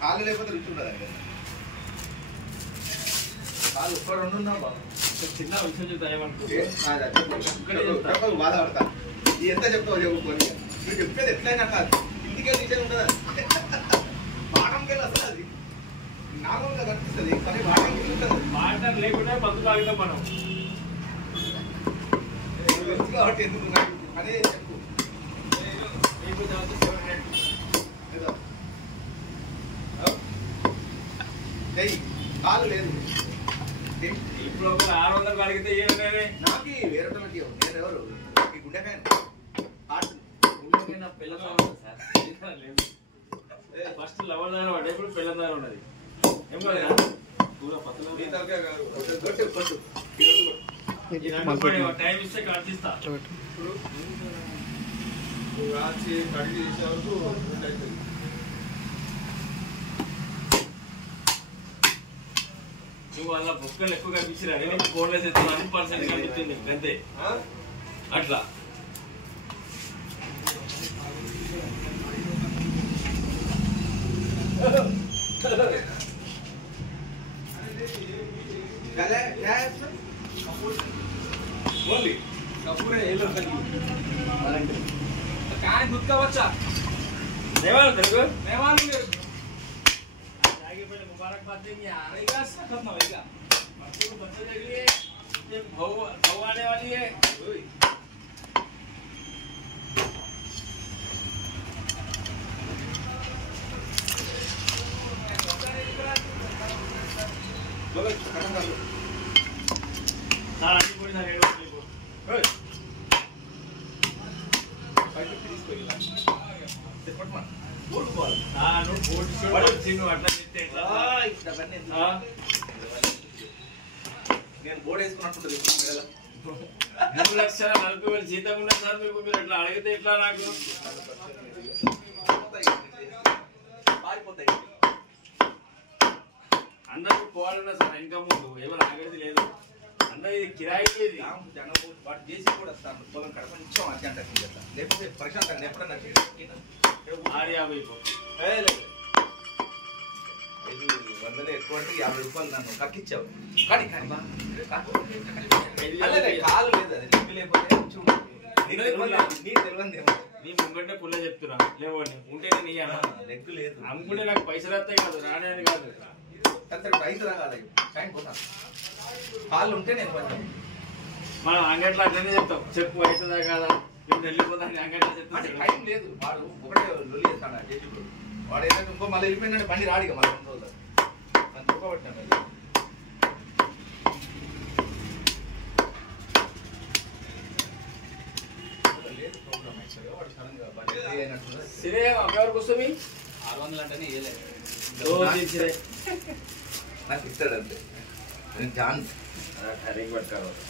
కాలు లేకపోతే రుచి ఉండదు కాలు ఒక్క రెండు ఉన్నా బాబు చిన్న విషయం చెప్తా బాధపడతా ఎంత చెప్తావు చెప్పుకొని నువ్వు చెప్పేది ఎట్లయినా కాదు ఇంటికెళ్ళి విషయం ఉంటుందా మాటంకెళ్ళి వస్తుంది అది నార్మల్గా కనిపిస్తుంది కానీ మాటంకెళ్ళి ఉంటుంది మాట లేకుండా మందు తాగుతాం మనం తెలుసు కాబట్టి ఎందుకు అదే చెప్పు కాలు లేదు ఇప్పుడు ఒక 600 అడిగితే నాకు వేరే నేను ఎవరు ఈ గుండెకాయ ఫస్ట్ లవర్ దాని పడ్డా ఇప్పుడు పిల్లల దాని ఉన్నది ఏం టైం ఇస్తే కట్టిస్తా రాచి కడిగి చేసే వరకు నువ్వు అలా బొక్కలు ఎక్కువ కనిపించిరా నేను ఫోన్లెస్ 1% కనిపించింది అంతే అట్లా काय दूध का बच्चा नेवाल तेरे नेवाल जाके पहले मुबारकबाद देंगे आएगा खत्म होएगा बाकी बच्चे के लिए ये भव आने वाली है बोलो खत्म कर लो हां पूरी ना रेड को ओए फाइट फिनिश कर ला से पटमा बोल बॉल हां नो बोर्ड शॉट बड़ा చిన్న అట్లా చెప్తే ఎట్లా ఇట్లా బన్నే నేను బోర్డ్ వేసుకున్నట్టు మెడల 3,40,000 జీతం ఉన్న సార్ మీరు అట్లా అడిగితే ఎట్లా నాకు పారిపోతాయి అందరికి పోవాలన్నా సార్ ఇన్కమ్ ఎవరు ఆగేది లేదు అన్న ఇది కిరాయి వాడు చేసి కూడా వస్తాను పొలం కడ కొంచెం అర్జెంట్ లేకపోతే ప్రశాంతంగా ఎప్పుడన్నా 650 వందలు ఎక్కువ అంటే 50 రూపాయలు నన్ను కట్టించావు కానీ కాలు లేదు అది నింపి లేకపోతే నీ ముంగంటే పుల్ల చెప్తున్నా లేవని ఉంటే నేను లెగ్గు లేదు అమ్ముకుంటే నాకు పైసలు వస్తాయి కాదు రానే అని కాదు రైతు రాగాలి టైం పోతాను కాళ్ళు ఉంటే నేను కొంచెం మనం అంగట్లో అట్లనే చెప్తాం చెప్పు అవుతుందా కాదా ఇప్పుడు వెళ్ళిపోతాను అంగట్లో చెప్తాను టైం లేదు వాడు ఒకటే లొల్లి చేస్తాడు చేసి వాడు ఏదైతే ఇంకో మళ్ళీ వెళ్ళిపోయిందంటే బండి రాడిగా మళ్ళీ 2 రోజులు మనం దుఃఖపట్టినాం లేదు ప్రోగ్రామ్ యాక్చువల్గా వాడు సడన్గా బండి అయినట్టు సిరే ఎవరికి వస్తుంది 600 అంటేనే వేయలేదు నాకు ఇస్తాడంతే ఛాన్స్ రింగ్ పట్టుకోవాలి